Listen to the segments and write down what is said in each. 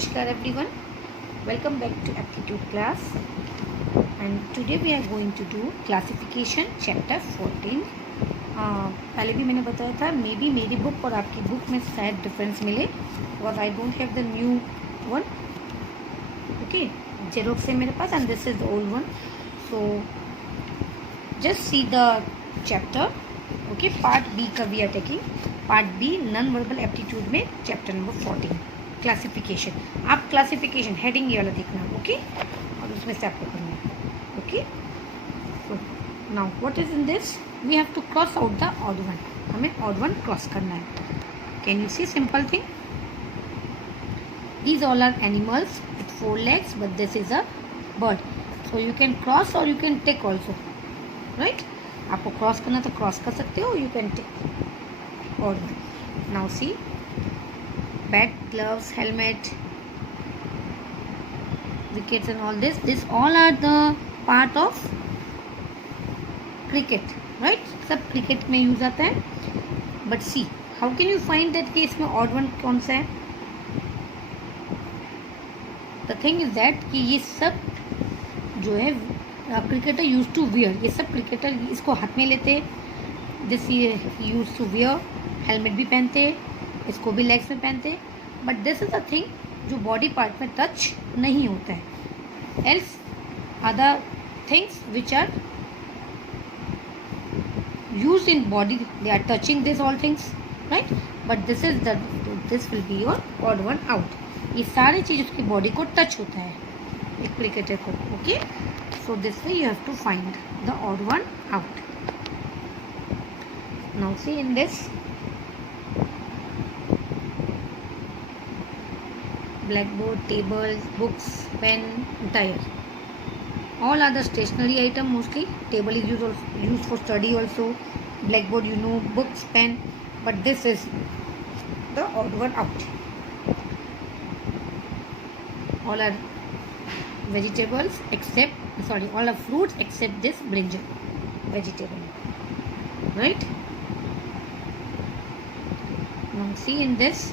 Namaskar everyone, welcome back to aptitude class and today we are going to do classification chapter 14. पहले भी मैंने बताया था may be मेरी बुक और आपकी बुक में शायद डिफरेंस मिले because I don't have the new one. Okay, xerox है मेरे पास and this is the old one. So just see the chapter. Okay, part B का we are taking. Part B non verbal aptitude में chapter number 14 classification. आप classification heading ये वाला देखना. Okay, और उसमें से आपको करना है. Okay, so now what is in this, we have to cross out the odd one. हमें ऑड वन क्रॉस करना है. Can you see simple thing, these all are animals with 4 legs but this is a bird. So you can cross or you can tick also, right? आपको cross करना तो cross कर सकते हो, you can tick. और now see, bat, gloves, helmet, wickets and all this all are the part of cricket, right? सब cricket में use आता है. But see how can you find that कि इसमें ऑड वन कौन सा है. द थिंग इज दैट कि ये सब जो है क्रिकेटर यूज टू वियर, ये सब क्रिकेटर इसको हाथ में लेते. This use to wear, helmet भी पहनते, इसको भी लेग्स में पहनते. But this is a thing जो बॉडी पार्ट में टच नहीं होता है. Else other things which are used in body, they are touching this all things, right? But this will be your odd one out. ये सारी चीज उसकी body को टच होता है एक क्रिकेटर को. Okay, so this way you have to find the odd one out. Now see in this blackboard, tables, books, pen, tire, all are the stationary item mostly. Table is used for study also, blackboard you know, books, pen, but this is the odd one out. All are vegetables except, all are fruits except this brinjal vegetable, right? Now see in this,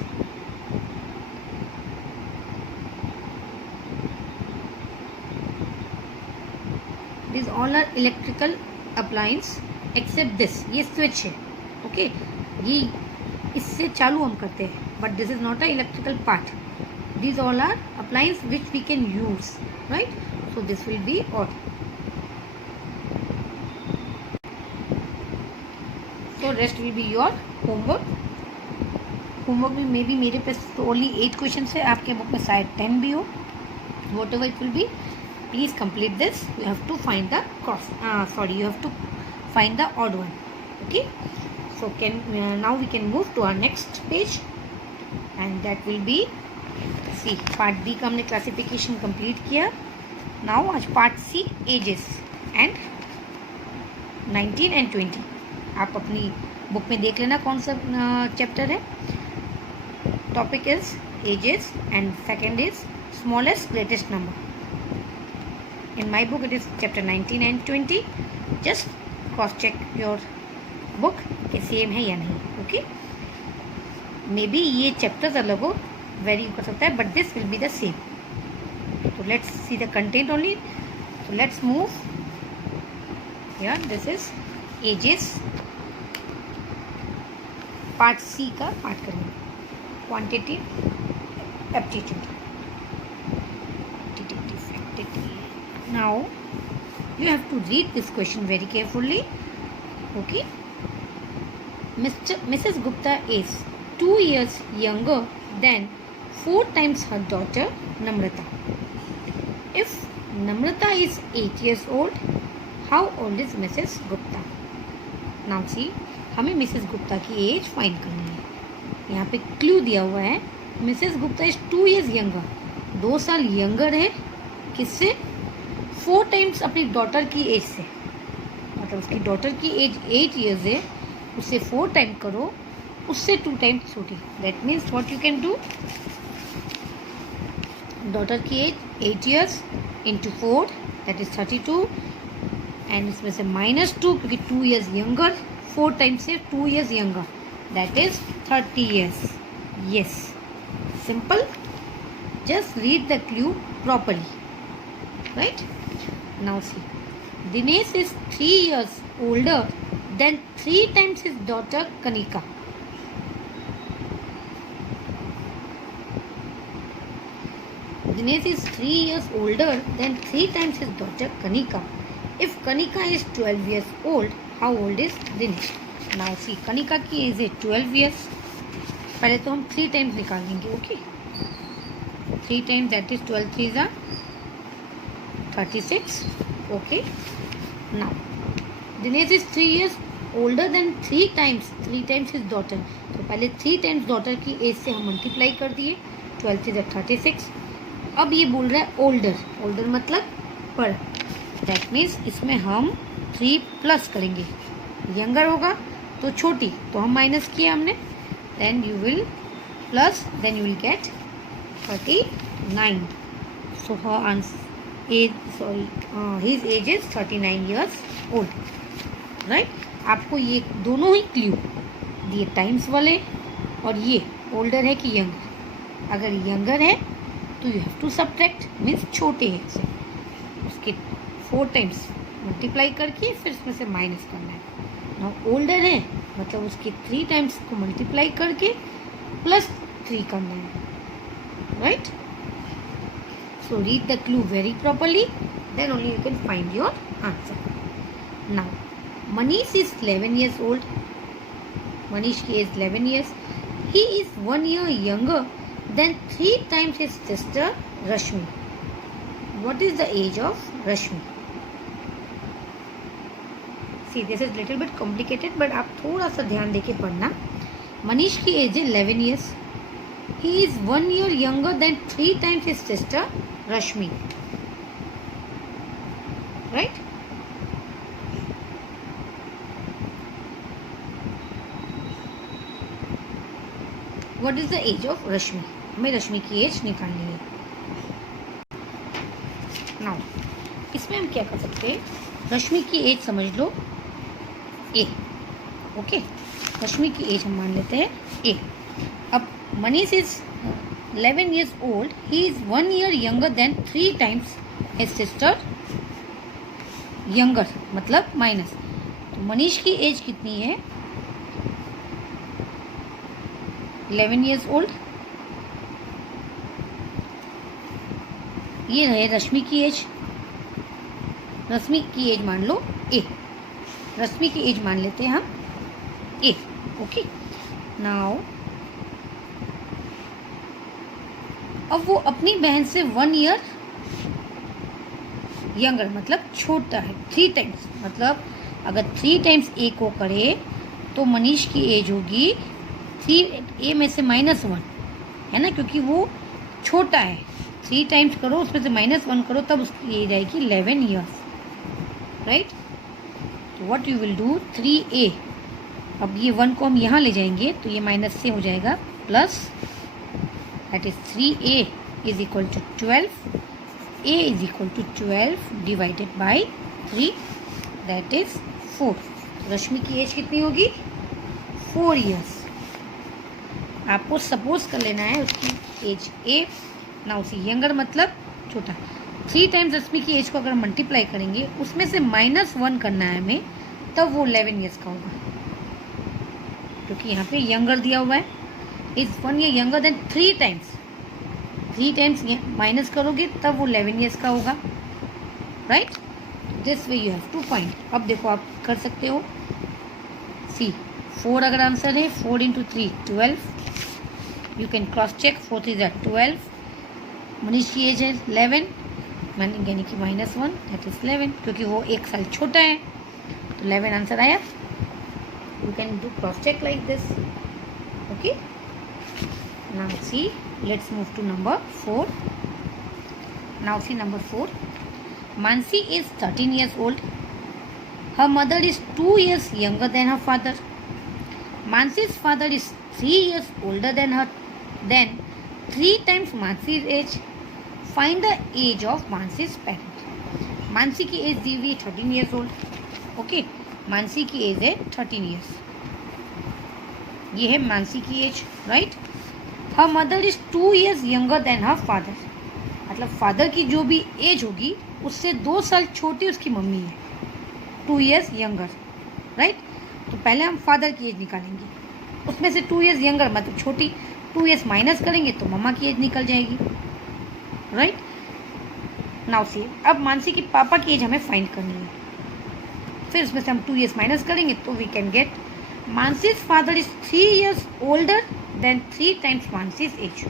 these all are electrical appliance except this, ये switch है. Okay, ये इससे चालू हम करते हैं, but this is not a electrical part. These all are appliance which we can use, right? So this will be odd. So rest will be your homework. Homework में may be मेरे पास only 8 question है, आपके book में शायद 10 भी हो. What ever it will be, please complete this. You have to find the you have to find the odd one. Okay, so now we can move to our next page and that will be C. part B का हमने classification complete किया. now आज part C, ages and 19 and 20. आप अपनी book में देख लेना कौन सा चैप्टर है. Topic is ages and second is smallest greatest number. In my book it is chapter 19 and 20. just cross check your book कि सेम है या नहीं. ओके, मे बी ये चैप्टर्स अलग हो, वेरी कर सकता है, but this will be the same. तो let's see the content only. so let's move here. this is ages, part C का पार्ट करेंगे. Quantity aptitude. Now you have to read this question very carefully. Okay, Mrs. Gupta is 2 years younger than 4 times her daughter Namrata. If Namrata is 8 years old, how old is Mrs. Gupta? Now see, हमें Mrs. Gupta की as find करनी है. यहाँ पे clue दिया हुआ है, Mrs. Gupta is 2 years younger, 2 साल यंगर है. किससे? 4 टाइम्स अपनी डॉटर की एज से. मतलब उसकी डॉटर की एज 8 ईयर्स है, उससे 4 टाइम करो, उससे 2 टाइम्स छोटी. That means what you can do, daughter की age 8 years into 4 that is 32 and इसमें से -2 क्योंकि 2 ईयर्स यंगर, 4 टाइम्स से 2 years younger that is 30 years. Yes, simple. Just read the clue properly. Right? Now see. Dinesh is 3 years older than 3 times his daughter Kanika. Dinesh is 3 years older than 3 times his daughter Kanika. If Kanika is 12 years old, how old is Dinesh? Now see, Kanika की age है 12 years. पहले तो हम 3 times निकालेंगे. Okay, 3 times that is 12 3s are 36. Okay, now Dinesh is 3 years older than 3 times his daughter. तो पहले 3 times daughter की as से हम मल्टीप्लाई कर दिए. 12 3s are 36. अब ये बोल रहा है ओल्डर मतलब बड़ा. दैट मीन्स इसमें हम 3 प्लस करेंगे. यंगर होगा तो छोटी, तो हम माइनस किया हमने. Then you will plus, then you will get 39. So her answer his age is 39 years old. Right? आपको ये दोनों ही क्लू दिए, टाइम्स वाले और ये ओल्डर है कि यंगर. अगर यंगर है तो you have to subtract, means छोटे हैं से उसके 4 टाइम्स मल्टीप्लाई करके फिर इसमें से माइनस करना है. ना ओल्डर है मतलब उसके 3 टाइम्स को मल्टीप्लाई करके प्लस 3 करना है. Right? So read the clue very properly, then only you can find your answer. Now, Manish is 11 years old. Manish ki age 11 years. He is 1 year younger than 3 times his sister Rashmi. What is the age of Rashmi? See, this is little bit complicated, but आप थोड़ा सा ध्यान देके पढ़ना. Manish की age है 11 years. He is 1 year younger than 3 times his sister Rashmi. Right? What is the age of Rashmi? हमें रश्मि की एज निकालनी है. Now, इसमें हम क्या कर सकते हैं? रश्मि की एज समझ लो A. ओके, रश्मि की एज हम मान लेते हैं A. अब Manish is 11 years old. He is 1 year younger than 3 times his sister. Younger मतलब माइनस. तो मनीष की एज कितनी है? 11 years old. ये रहे रश्मि की एज. रश्मि की एज मान लो A. रश्मि की एज मान लेते हैं हम A. ओके, नाउ अब वो अपनी बहन से 1 year यंगर मतलब छोटा है. 3 टाइम्स मतलब अगर 3 टाइम्स A को करे तो मनीष की एज होगी 3A में से -1 है ना, क्योंकि वो छोटा है. 3 टाइम्स करो उसमें से -1 करो तब उसकी एज आएगी 11 years. राइट? तो what you will do 3A. अब ये 1 को हम यहाँ ले जाएंगे तो ये माइनस से हो जाएगा plus. That is 3A is equal to 12. A is equal to 12 divided by 3. That is 4. रश्मि की एज कितनी होगी? 4 years. आपको सपोज कर लेना है उसकी एज A. ना उसी यंगर मतलब छोटा. 3 टाइम्स रश्मि की एज को अगर हम मल्टीप्लाई करेंगे उसमें से -1 करना है हमें, तब वो 11 years का होगा, क्योंकि यहाँ पे यंगर दिया हुआ है. Is 1 year younger than 3 times. 3 times minus करोगे तब वो 11 years का होगा. Right? This way you have to find. अब देखो आप कर सकते हो. सी 4 अगर आंसर है, 4 into 3 12. You can cross check. 4 3s are 12. Manish की एज है 11 यानी कि -1 दैट इज 11, क्योंकि वो 1 साल छोटा है. तो 11 आंसर आया. You can do cross check like this. Okay, now see, let's move to number 4. Now see number 4. Mansi is 13 years old. Her mother is 2 years younger than her father. Mansi's father is 3 years older than her. Then 3 times Mansi's age. Find the age of Mansi's parent. Mansi की as the हुई है 13 years old. Okay, Mansi की age है 13 years. ये है मानसी की age. Right? Her mother is 2 years younger than her father, मतलब father की जो भी एज होगी उससे 2 साल छोटी उसकी मम्मी है, 2 years यंगर, राइट। तो पहले हम फादर की एज निकालेंगे, उसमें से 2 years यंगर मतलब छोटी, 2 years माइनस करेंगे तो मम्मा की एज निकल जाएगी, राइट। नाउ सी, अब मानसी की पापा की एज हमें फाइंड करनी है, फिर उसमें से हम 2 years माइनस करेंगे तो we can get Mansi's father is 3 years older than 3 times Mansi's age.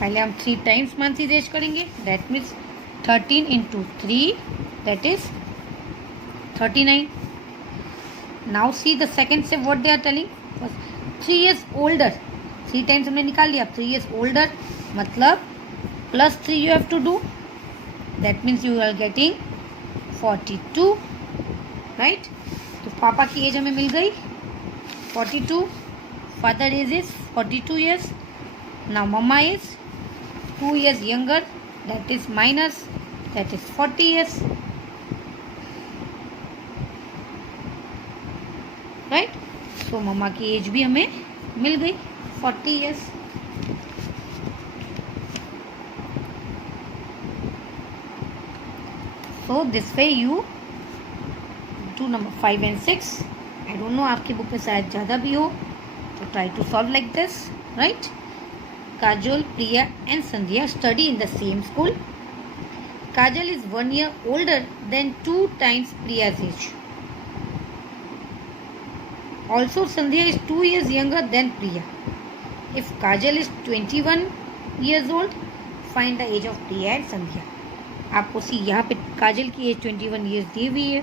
पहले हम 3 times मानसीज एज करेंगे, that means 13 into 3 that is 39। Now see the second से what they are telling, 3 years older, 3 times हमने निकाल लिया, 3 years ओल्डर मतलब +3 you have to do, that means you are getting 42, right। तो पापा की एज हमें मिल गई 42, father age is 42 years, now mama is 2 years younger, that is minus, that is 40 years, right। so mama की as भी हमें मिल गई 40 years। So this way you do number 5 and 6. I don't know आपकी book में शायद ज़्यादा भी हो, तो try to solve like this, right? Kajol, Priya and Sandhya study in the same school. Kajal is 1 year older than 2 times Priya's age. Also Sandhya is 2 years younger than Priya. If Kajal is 21 years old, find the age of Priya and Sandhya. आपको सी यहाँ पे काजल की as 21 years दी हुई है।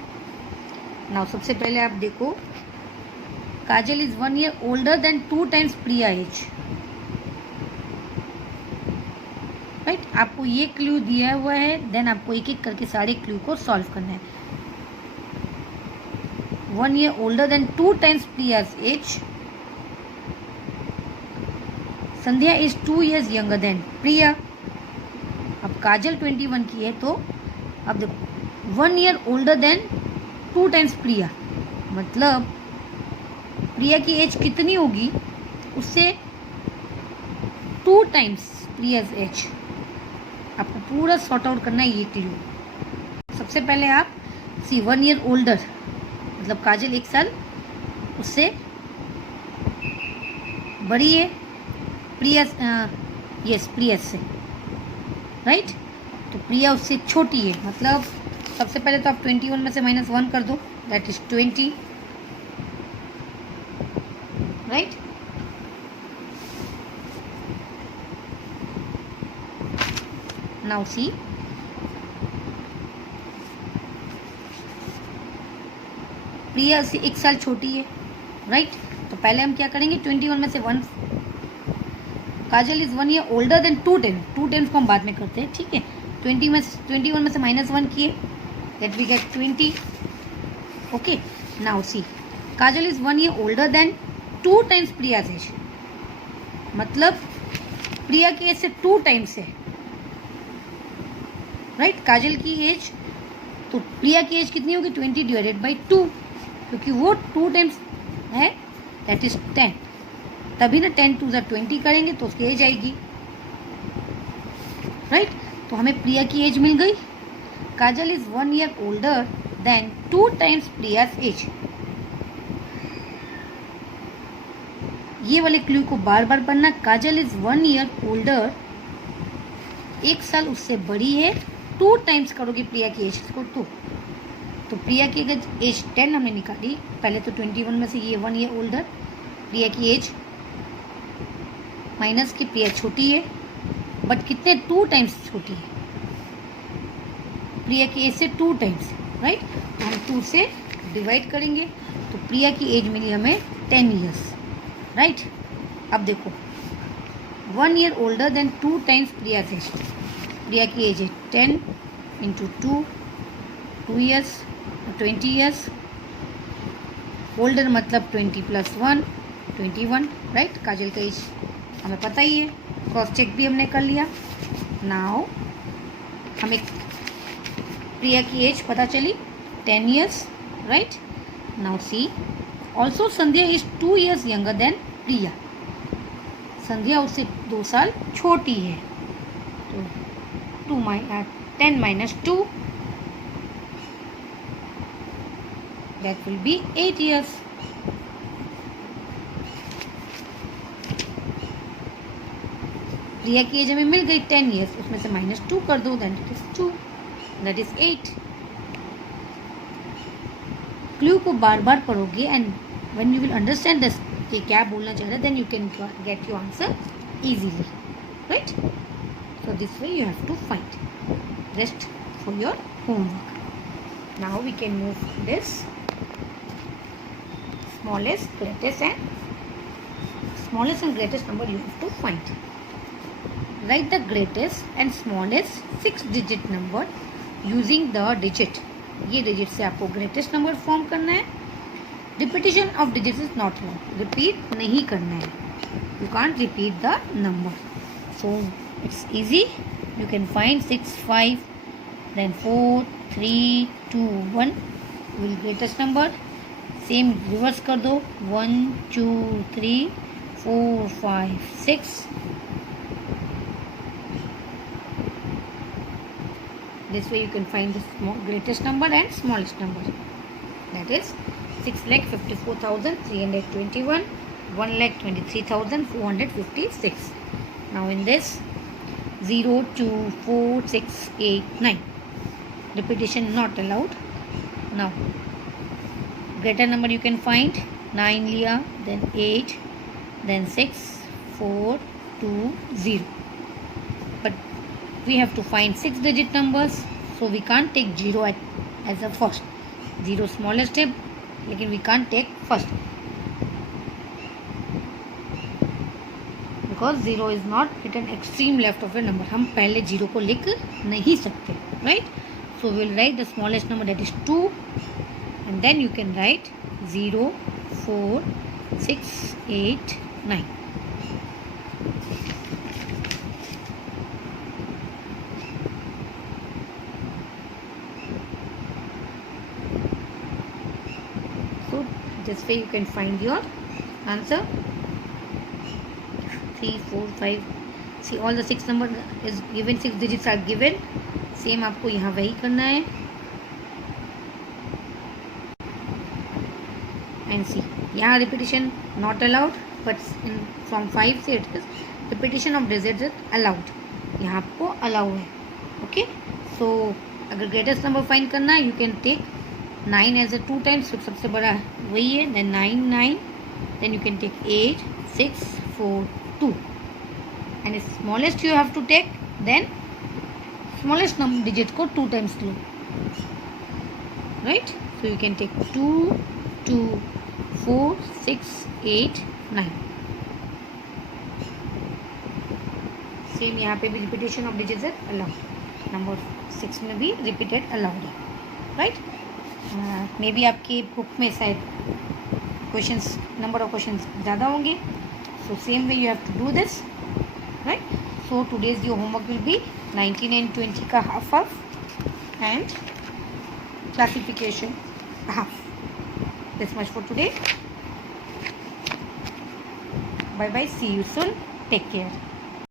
Now सबसे पहले आप देखो, Kajal is 1 year older than 2 times Priya age, right. आपको ये क्लू दिया हुआ है, देन आपको एक एक करके सारे क्लू को सॉल्व करना है। 1 year older than 2 times Priya's age, Sandhya is 2 years younger than Priya. अब काजल 21 की है, तो अब देखो 1 year ओल्डर देन 2 times प्रिया, मतलब प्रिया की एज कितनी होगी, उससे 2 times प्रियाज एज। आपको पूरा सॉर्ट आउट करना है ये क्लू। सबसे पहले आप सी 1 year ओल्डर मतलब काजल 1 साल उससे बड़ी है, प्रिया यस प्रिया से, राइट। तो प्रिया उससे छोटी है, मतलब सबसे पहले तो आप 21 में से -1 कर दो, that is 20, right. Now see, Priya से 1 साल छोटी है, राइट। तो पहले हम क्या करेंगे, 21 में से 1, Kajal is 1 year older than 2 times को हम बाद में करते हैं, ठीक है। 21 में से -1 किए, that we get 20, okay. Now see, Kajal is 1 year older than 2 times Priya's age, मतलब प्रिया की एज से 2 times है, राइट। काजल की एज, तो प्रिया की एज कितनी होगी, 20 डिवाइडेड बाई 2, क्योंकि वो 2 times है, दैट इज 10, तभी ना 10 2 20 करेंगे तो उसकी एज आएगी, राइट। तो हमें प्रिया की एज मिल गई, Kajal is 1 year older than 2 times Priya's age. ये वाले क्लू को बार बार पढ़ना, काजल इज 1 year ओल्डर, 1 साल उससे बड़ी है, 2 times करोगे प्रिया की एज को, तो प्रिया की एज 10 हमने निकाली, पहले तो 21 में से ये 1 year ओल्डर, प्रिया की एज माइनस की, प्रिया छोटी है बट कितने 2 times छोटी है, प्रिया की एज से 2 times, राइट। तो हम 2 से डिवाइड करेंगे, तो प्रिया की एज मिली हमें 10 years, राइट। अब देखो 1 year older than 2 times Priya as, प्रिया की एज है 10 into 2 years 20 years, ओल्डर मतलब 20 + 1 21, राइट। काजल का एज हमें पता ही है, क्रॉस चेक भी हमने कर लिया। नाउ हमें प्रिया की एज पता चली 10 years, right. Now see, also Sandhya is 2 years younger than Priya. Sandhya उससे 2 साल छोटी है, तो 10 minus 2, that will be 8 years. प्रिया की एज हमें मिल गई 10 years, उसमें से -2 कर दो, then it is 2, that is 8. Clue को बार बार पढ़ोगे and when you will understand this कि क्या बोलना चाह रहा है, then you can get your answer easily, right? So this way you have to find rest for your homework. Now we can move this smallest and greatest number you have to find. Write the greatest and smallest 6-digit number using the digit. ये digit से आपको greatest number form करना है. Repetition of digit is not allowed, repeat नहीं करना है. You can't repeat the number. So it's easy. You can find 6, 5, then 4, 3, 2, 1 will greatest number. Same reverse कर दो. 1, 2, 3, 4, 5, 6. This way you can find the greatest number and smallest number. That is 6,54,321, 1,23,456. Now in this 0, 2, 4, 6, 8, 9. Repetition not allowed. Now greater number you can find 9 liya, then 8, then 6, 4, 2, 0. But we have to find 6-digit numbers, so we can't take 0 as a first. 0 smallest है, लेकिन we can't take first because 0 is not written extreme left of a number. हम पहले 0 को लिख नहीं सकते, right? So we will write the smallest number, that is 2, and then you can write 0, 4, 6, 8, 9. This way you can find your answer. 3, 4, 5. See, all the 6 number is given, 6 digits are given. Same आपको यहाँ वही करना है. And see, यहाँ repetition not allowed, but from 5 से it is repetition of digits is allowed. यहाँ आपको allow है. Okay, so अगर greatest number find करना है, you can take 9 as a 2 times, so सबसे बड़ा वही है. then 9, 9, then you can take 8, 6, 4, 2, and smallest you have to take, then smallest number digit को 2 times low, right? so you can take 2, 2, 4, 6, 8, 9. Same यहाँ पे भी रिपीटेशन ऑफ डिजिट्स है allowed. Number 6 में भी रिपीटेड अलाउड है, राइट? मे बी आपकी book में शायद क्वेश्चंस, नंबर ऑफ क्वेश्चंस ज़्यादा होंगे. So same way you have to do this, right? So today's your homework will be 19 and 20 का half and classification half. This much for today. Bye bye, see you soon, take care.